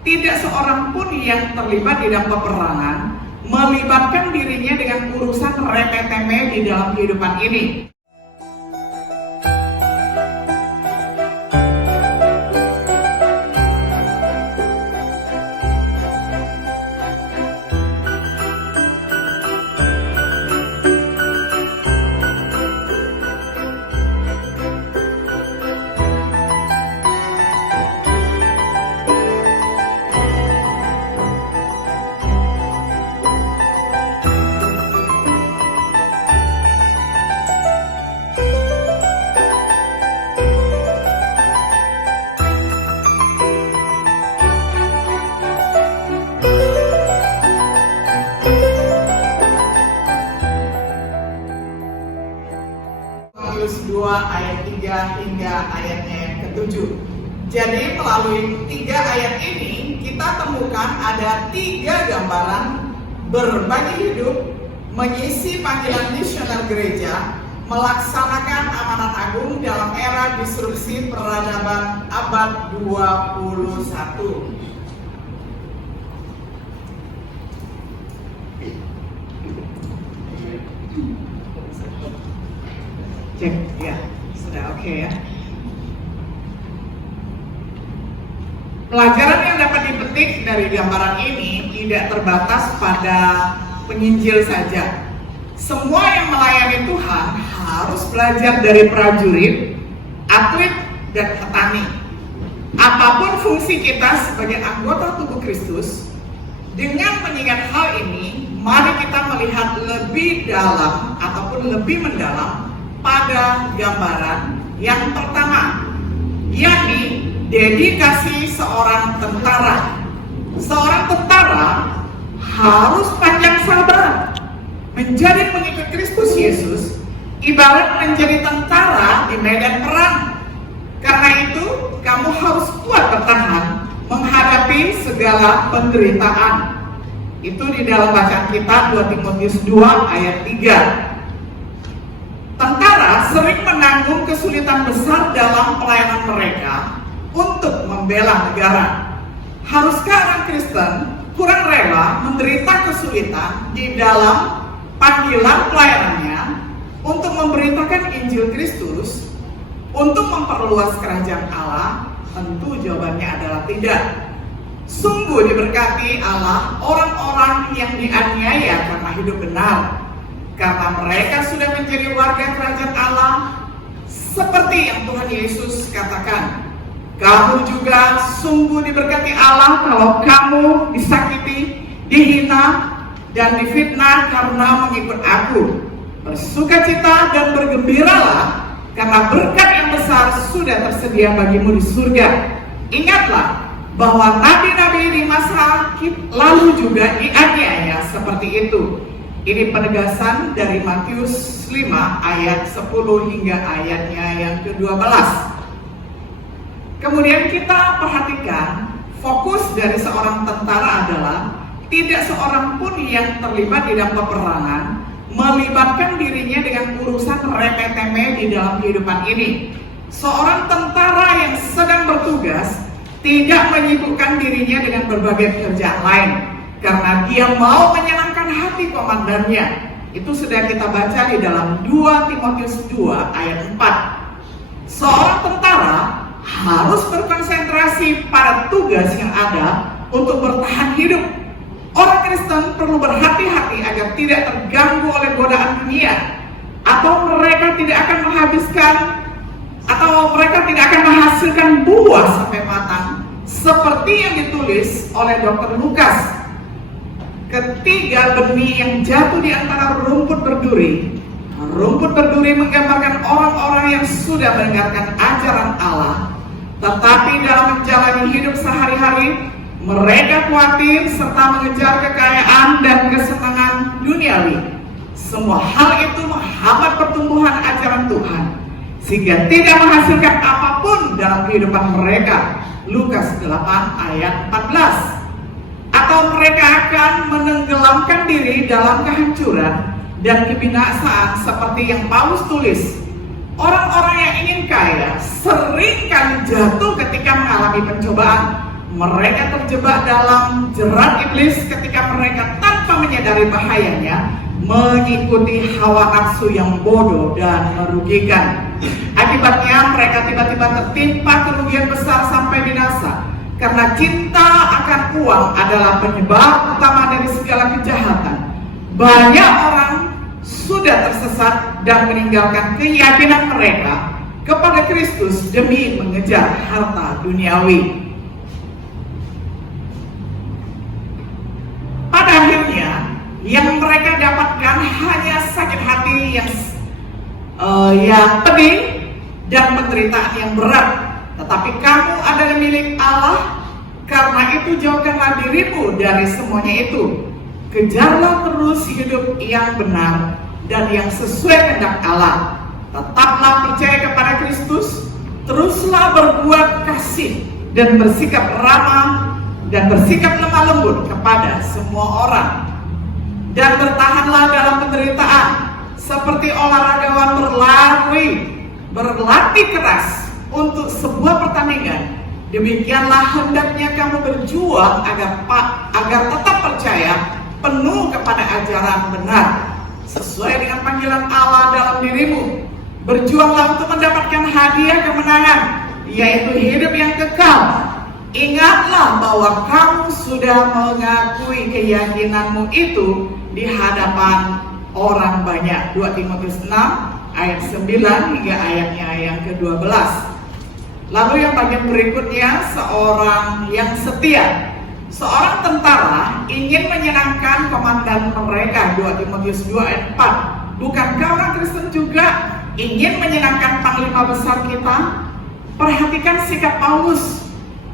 Tidak seorang pun yang terlibat di dalam peperangan melibatkan dirinya dengan urusan remeh-temeh di dalam kehidupan ini. Matius 2 ayat 3 hingga ayatnya yang ke-7. Jadi melalui 3 ayat ini kita temukan ada 3 gambaran berbagi hidup, mengisi panggilan misioner gereja, melaksanakan amanat agung dalam era disrupsi peradaban abad 21. Cek, ya, sudah oke ya. Pelajaran yang dapat dipetik dari gambaran ini tidak terbatas pada penginjil saja. Semua yang melayani Tuhan harus belajar dari prajurit, atlet, dan petani. Apapun fungsi kita sebagai anggota tubuh Kristus, dengan mengingat hal ini, mari kita melihat lebih dalam ataupun lebih mendalam pada gambaran yang pertama, yakni dedikasi seorang tentara. Seorang tentara harus panjang sabar. Menjadi pengikut Kristus Yesus ibarat menjadi tentara di medan perang. Karena itu, kamu harus kuat bertahan menghadapi segala penderitaan. Itu di dalam bacaan kita 2 Timotius 2 ayat 3. Tentara sering menanggung kesulitan besar dalam pelayanan mereka untuk membela negara. Haruskah orang Kristen kurang rela menderita kesulitan di dalam panggilan pelayanannya untuk memberitakan Injil Kristus, untuk memperluas kerajaan Allah? Tentu jawabannya adalah tidak. Sungguh diberkati Allah orang-orang yang dianiaya karena hidup benar, karena mereka sudah menjadi warga kerajaan Allah. Seperti yang Tuhan Yesus katakan, kamu juga sungguh diberkati Allah kalau kamu disakiti, dihina, dan difitnah karena mengikut aku. Bersukacita dan bergembiralah, karena berkat yang besar sudah tersedia bagimu di surga. Ingatlah bahwa nabi-nabi di masa lalu juga dianiaya seperti itu. Ini penegasan dari Matius 5 ayat 10 hingga ayatnya yang ke-12. Kemudian kita perhatikan fokus dari seorang tentara adalah tidak seorang pun yang terlibat di dalam peperangan melibatkan dirinya dengan urusan remeh-temeh di dalam kehidupan ini. Seorang tentara yang sedang bertugas tidak menyibukkan dirinya dengan berbagai pekerjaan lain, karena dia mau menyenangkan hati komandannya. Itu sudah kita baca di dalam 2 Timotius 2 ayat 4. Seorang tentara harus berkonsentrasi pada tugas yang ada untuk bertahan hidup. Orang Kristen perlu berhati-hati agar tidak terganggu oleh godaan dunia, atau mereka tidak akan menghasilkan buah sampai matang, seperti yang ditulis oleh Dr. Lukas. Ketiga benih yang jatuh di antara rumput berduri. Rumput berduri menggambarkan orang-orang yang sudah mendengarkan ajaran Allah, tetapi dalam menjalani hidup sehari-hari mereka khawatir serta mengejar kekayaan dan kesenangan duniawi. Semua hal itu menghambat pertumbuhan ajaran Tuhan, sehingga tidak menghasilkan apapun dalam kehidupan mereka. Lukas 8 ayat 14. Atau mereka akan menenggelamkan diri dalam kehancuran dan kebinasaan seperti yang Paulus tulis. Orang-orang yang ingin kaya sering kali jatuh ketika mengalami pencobaan. mereka terjebak dalam jerat iblis ketika mereka tanpa menyadari bahayanya mengikuti hawa nafsu yang bodoh dan merugikan. Akibatnya mereka tiba-tiba tertimpa kerugian besar sampai binasa, karena cinta akan uang adalah penyebab utama dari segala kejahatan. Banyak orang sudah tersesat dan meninggalkan keyakinan mereka kepada Kristus demi mengejar harta duniawi. Pada akhirnya, yang mereka dapatkan hanya sakit hati yang pedih dan penderitaan yang berat. Tetapi kamu adalah milik Allah, karena itu jauhkanlah dirimu dari semuanya itu. Kejarlah terus hidup yang benar dan yang sesuai kehendak Allah. Tetaplah percaya kepada Kristus, teruslah berbuat kasih dan bersikap ramah dan bersikap lemah lembut kepada semua orang. Dan bertahanlah dalam penderitaan seperti olaragawan berlatih keras untuk sebuah pertandingan. Demikianlah hendaknya kamu berjuang agar tetap percaya penuh kepada ajaran benar sesuai dengan panggilan Allah dalam dirimu. Berjuanglah untuk mendapatkan hadiah kemenangan, yaitu hidup yang kekal. Ingatlah bahwa kamu sudah mengakui keyakinanmu itu di hadapan orang banyak. 2 Timotius 6 ayat 9 hingga ayatnya yang ke-12. Lalu yang bagian berikutnya, seorang yang setia. Seorang tentara ingin menyenangkan komandan mereka. 2 Timotius 2 ayat 4. Bukankah orang Kristen juga ingin menyenangkan panglima besar kita? Perhatikan sikap Paulus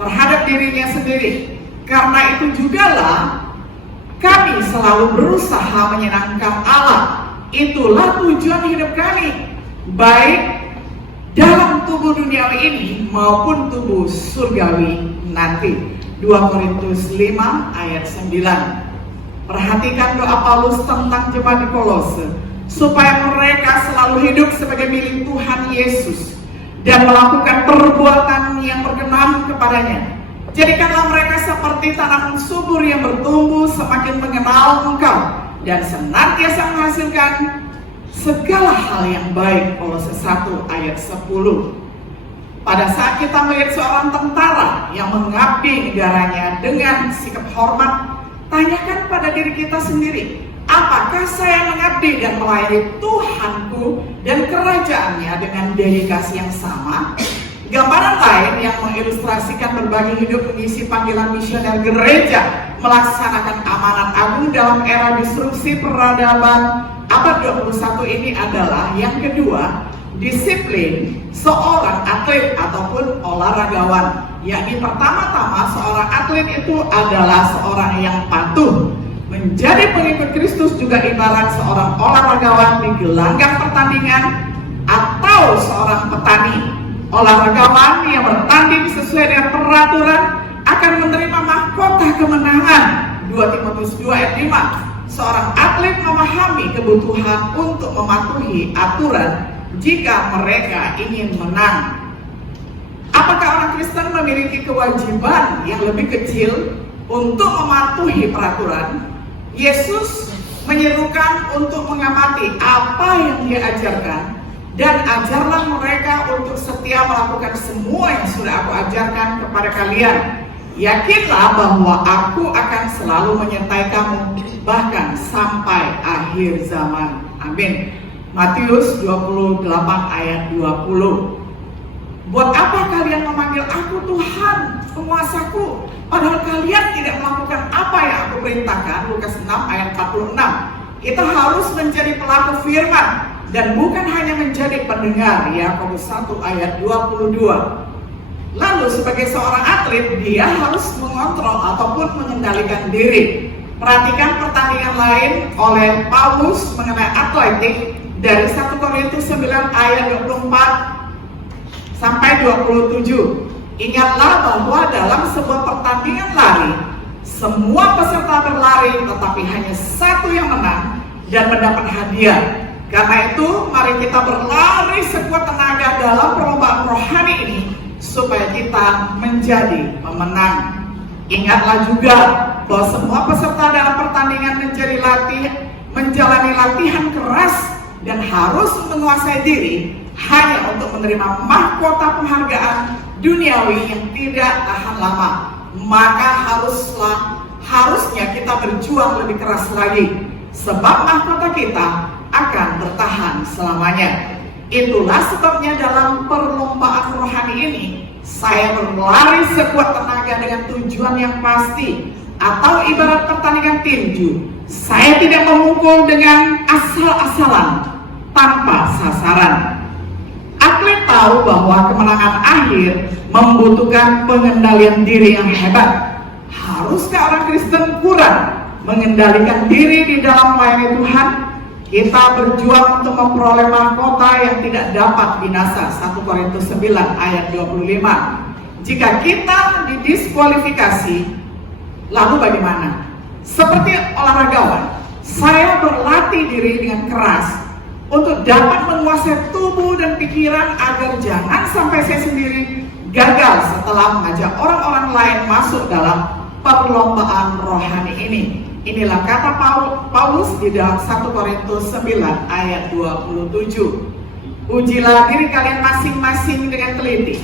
terhadap dirinya sendiri. Karena itu jugalah kami selalu berusaha menyenangkan Allah. Itulah tujuan hidup kami, baik dalam tubuh duniawi ini maupun tubuh surgawi nanti. 2 Korintus 5 ayat 9. Perhatikan doa Paulus tentang jemaat di Kolose, supaya mereka selalu hidup sebagai milik Tuhan Yesus dan melakukan perbuatan yang berkenan kepadanya. Jadikanlah mereka seperti tanaman subur yang bertumbuh semakin mengenal Engkau dan senantiasa menghasilkan segala hal yang baik. Kolose 1 ayat 10. Pada saat kita melihat seorang tentara yang mengabdi negaranya dengan sikap hormat, tanyakan pada diri kita sendiri, apakah saya mengabdi dan melayani Tuhanku dan kerajaannya dengan dedikasi yang sama? Gambaran lain yang mengilustrasikan berbagai hidup mengisi panggilan misioner gereja melaksanakan amanat agung dalam era disrupsi peradaban abad 21 ini adalah yang kedua, disiplin seorang atlet ataupun olahragawan. Yakni pertama-tama seorang atlet itu adalah seorang yang patuh. Menjadi pengikut Kristus juga ibarat seorang olahragawan di gelanggang pertandingan atau seorang petani. Olahragawan yang bertanding sesuai dengan peraturan akan menerima mahkota kemenangan. 2 Timotius 2 ayat 5. Seorang atlet memahami kebutuhan untuk mematuhi aturan jika mereka ingin menang. Apakah orang Kristen memiliki kewajiban yang lebih kecil untuk mematuhi peraturan? Yesus menyerukan untuk mengamati apa yang Dia ajarkan, dan ajarlah mereka untuk setia melakukan semua yang sudah Aku ajarkan kepada kalian. Yakinlah bahwa Aku akan selalu menyertai kamu bahkan sampai akhir zaman. Amin. Matius 28 ayat 20. Buat apa kalian memanggil Aku Tuhan, penguasaku, padahal kalian tidak melakukan apa yang Aku perintahkan? Lukas 6 ayat 46. Kita harus menjadi pelaku firman dan bukan hanya menjadi pendengar. Yakobus 1 ayat 22. Lalu sebagai seorang atlet, dia harus mengontrol ataupun mengendalikan diri. Perhatikan pertandingan lain oleh Paulus mengenai atletik dari 1 Korintus 9 ayat 24 sampai 27. Ingatlah bahwa dalam sebuah pertandingan lari, semua peserta berlari tetapi hanya satu yang menang dan mendapat hadiah. Karena itu mari kita berlari sekuat tenaga dalam perlombaan rohani ini supaya kita menjadi pemenang. Ingatlah juga bahwa semua peserta dalam pertandingan menjalani latihan keras dan harus menguasai diri hanya untuk menerima mahkota penghargaan duniawi yang tidak tahan lama. Maka harusnya kita berjuang lebih keras lagi, sebab mahkota kita akan bertahan selamanya. Itulah sebabnya dalam perlombaan rohani ini saya berlari sekuat tenaga dengan tujuan yang pasti, atau ibarat pertandingan tinju, saya tidak memukul dengan asal-asalan tanpa sasaran. Atlet tahu bahwa kemenangan akhir membutuhkan pengendalian diri yang hebat. Haruskah orang Kristen kurang mengendalikan diri di dalam melayani Tuhan? Kita berjuang untuk memperoleh mahkota yang tidak dapat binasa. 1 Korintus 9 ayat 25. Jika kita didiskualifikasi, lalu bagaimana? Seperti olahragawan, saya berlatih diri dengan keras untuk dapat menguasai tubuh dan pikiran agar jangan sampai saya sendiri gagal setelah mengajak orang-orang lain masuk dalam perlombaan rohani ini. Inilah kata Paulus di dalam 1 Korintus 9 ayat 27. Ujilah diri kalian masing-masing dengan teliti.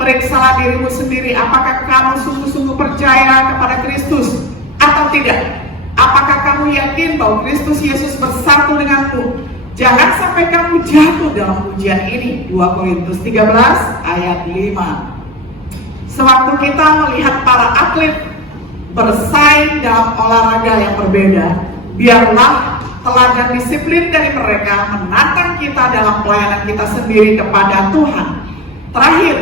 Periksalah dirimu sendiri, apakah kamu sungguh-sungguh percaya kepada Kristus atau tidak? Apakah kamu yakin bahwa Kristus Yesus bersatu denganmu? Jangan sampai kamu jatuh dalam ujian ini. 2 Korintus 13 ayat 5. Sewaktu kita melihat para atlet bersaing dalam olahraga yang berbeda, biarlah teladan disiplin dari mereka menantang kita dalam pelayanan kita sendiri kepada Tuhan. Terakhir,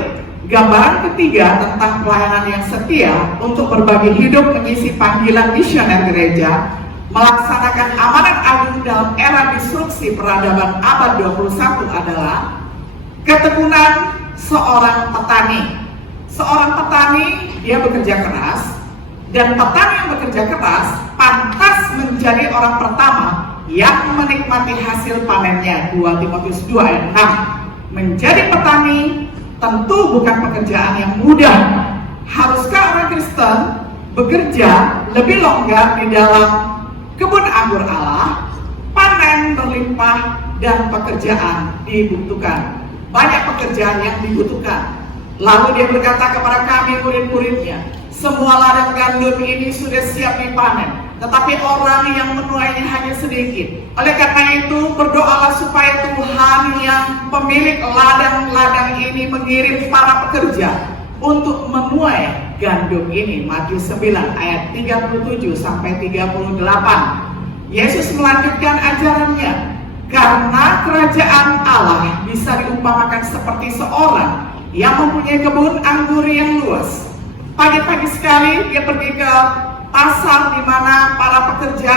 gambaran ketiga tentang pelayanan yang setia untuk berbagi hidup mengisi panggilan misioner gereja, melaksanakan amanat agung dalam era disrupsi peradaban abad 21 adalah ketekunan seorang petani. Seorang petani, dia bekerja keras, dan petani yang bekerja keras pantas menjadi orang pertama yang menikmati hasil panennya. 2 Timotius 2 ayat 6. Menjadi petani tentu bukan pekerjaan yang mudah. Haruskah orang Kristen bekerja lebih longgar di dalam kebun anggur Allah? Panen berlimpah dan pekerjaan dibutuhkan. Banyak pekerjaan yang dibutuhkan. Lalu dia berkata kepada kami murid-muridnya, semua ladang gandum ini sudah siap dipanen, tetapi orang yang menuainya hanya sedikit. Oleh karena itu, berdoalah supaya Tuhan yang pemilik ladang-ladang ini mengirim para pekerja untuk menuai gandum ini. Matius 9 ayat 37 sampai 38. Yesus melanjutkan ajarannya, karena kerajaan Allah bisa diumpamakan seperti seorang yang mempunyai kebun anggur yang luas. Pagi-pagi sekali dia pergi ke pasar di mana para pekerja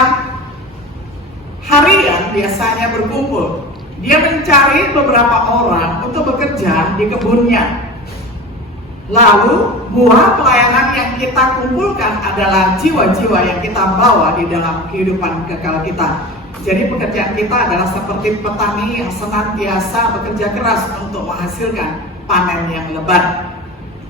harian biasanya berkumpul. Dia mencari beberapa orang untuk bekerja di kebunnya. Lalu buah pelayanan yang kita kumpulkan adalah jiwa-jiwa yang kita bawa di dalam kehidupan kekal kita. Jadi pekerjaan kita adalah seperti petani yang senantiasa bekerja keras untuk menghasilkan panen yang lebat.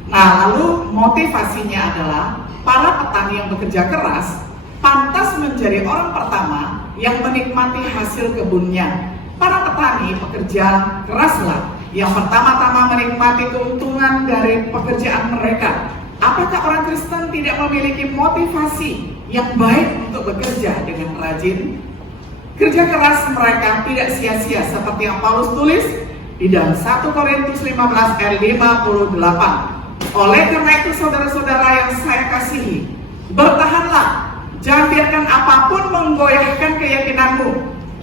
Nah, lalu motivasinya adalah para petani yang bekerja keras pantas menjadi orang pertama yang menikmati hasil kebunnya. Para petani pekerja keraslah yang pertama-tama menikmati keuntungan dari pekerjaan mereka. Apakah orang Kristen tidak memiliki motivasi yang baik untuk bekerja dengan rajin? Kerja keras mereka tidak sia-sia seperti yang Paulus tulis di dalam 1 Korintus 15 ayat 58. Oleh karena itu saudara-saudara yang saya kasihi, bertahanlah, jangan biarkan apapun menggoyahkan keyakinanmu.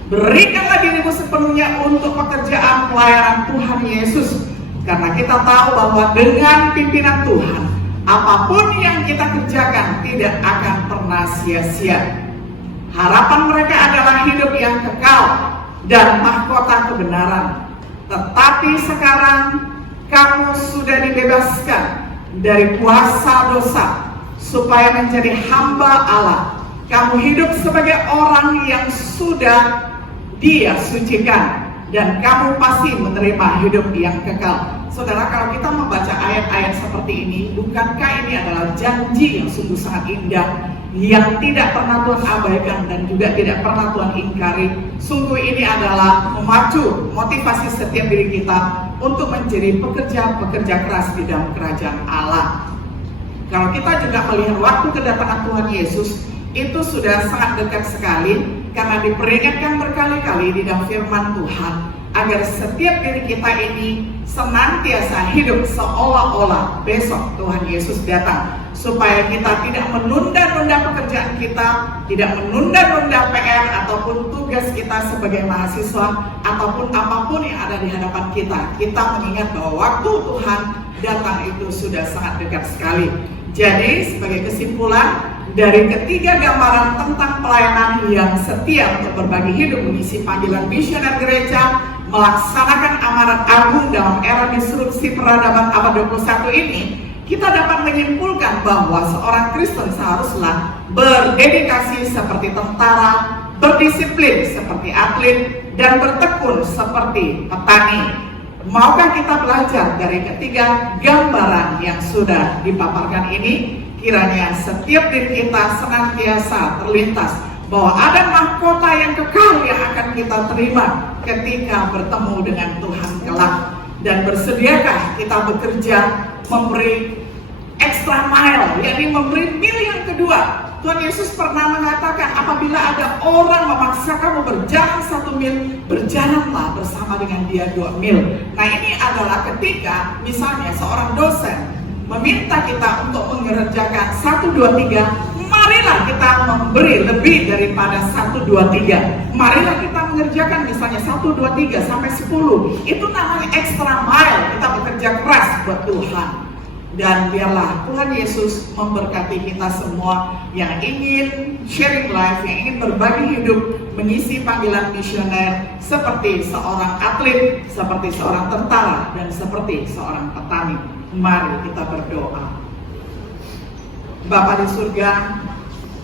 Berikanlah dirimu sepenuhnya untuk pekerjaan pelayanan Tuhan Yesus, karena kita tahu bahwa dengan pimpinan Tuhan, apapun yang kita kerjakan tidak akan pernah sia-sia. Harapan mereka adalah hidup yang kekal dan mahkota kebenaran. Tetapi sekarang kamu sudah dibebaskan dari kuasa dosa supaya menjadi hamba Allah. Kamu hidup sebagai orang yang sudah Dia sucikan, dan kamu pasti menerima hidup yang kekal. Saudara, kalau kita membaca ayat-ayat seperti ini, bukankah ini adalah janji yang sungguh sangat indah, yang tidak pernah Tuhan abaikan dan juga tidak pernah Tuhan ingkari. Sungguh ini adalah memacu motivasi setiap diri kita untuk menjadi pekerja-pekerja keras di dalam kerajaan Allah. Kalau kita juga melihat waktu kedatangan Tuhan Yesus, itu sudah sangat dekat sekali, karena diperingatkan berkali-kali di dalam firman Tuhan, agar setiap diri kita ini senantiasa hidup seolah-olah besok Tuhan Yesus datang, supaya kita tidak menunda-nunda pekerjaan kita, tidak menunda-nunda PR ataupun tugas kita sebagai mahasiswa, ataupun apapun yang ada di hadapan kita. Kita mengingat bahwa waktu Tuhan datang itu sudah sangat dekat sekali. Jadi sebagai kesimpulan dari ketiga gambaran tentang pelayanan yang setia untuk berbagi hidup mengisi panggilan misioner gereja, melaksanakan amanat agung dalam era disrupsi peradaban abad 21 ini, kita dapat menyimpulkan bahwa seorang Kristen seharusnya berdedikasi seperti tentara, berdisiplin seperti atlet, dan bertekun seperti petani. Maukah kita belajar dari ketiga gambaran yang sudah dipaparkan ini? Kiranya setiap diri kita senantiasa terlintas bahwa ada mahkota yang kekal yang akan kita terima ketika bertemu dengan Tuhan kelak. Dan bersediakah kita bekerja memberi extra mile, yakni memberi mil yang kedua. Tuhan Yesus pernah mengatakan, apabila ada orang memaksa kamu berjalan 1 mil, berjalanlah bersama dengan dia 2 mil. Nah, ini adalah ketika misalnya seorang dosen meminta kita untuk mengerjakan 1, 2, 3, marilah kita memberi lebih daripada 1, 2, 3. Marilah kita mengerjakan misalnya 1, 2, 3 sampai 10. Itu namanya extra mile, kita bekerja keras buat Tuhan. Dan biarlah Tuhan Yesus memberkati kita semua yang ingin sharing life, yang ingin berbagi hidup, mengisi panggilan misioner seperti seorang atlet, seperti seorang tentara, dan seperti seorang petani. Mari kita berdoa. Bapa di surga,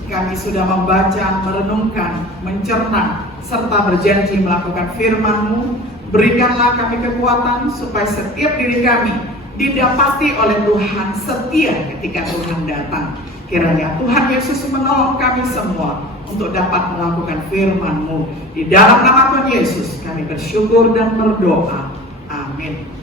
kami sudah membaca, merenungkan, mencerna, serta berjanji melakukan firman-Mu. Berikanlah kami kekuatan supaya setiap diri kami didapati oleh Tuhan setia ketika Tuhan datang. Kiranya Tuhan Yesus menolong kami semua untuk dapat melakukan firman-Mu. Di dalam nama Tuhan Yesus kami bersyukur dan berdoa. Amin.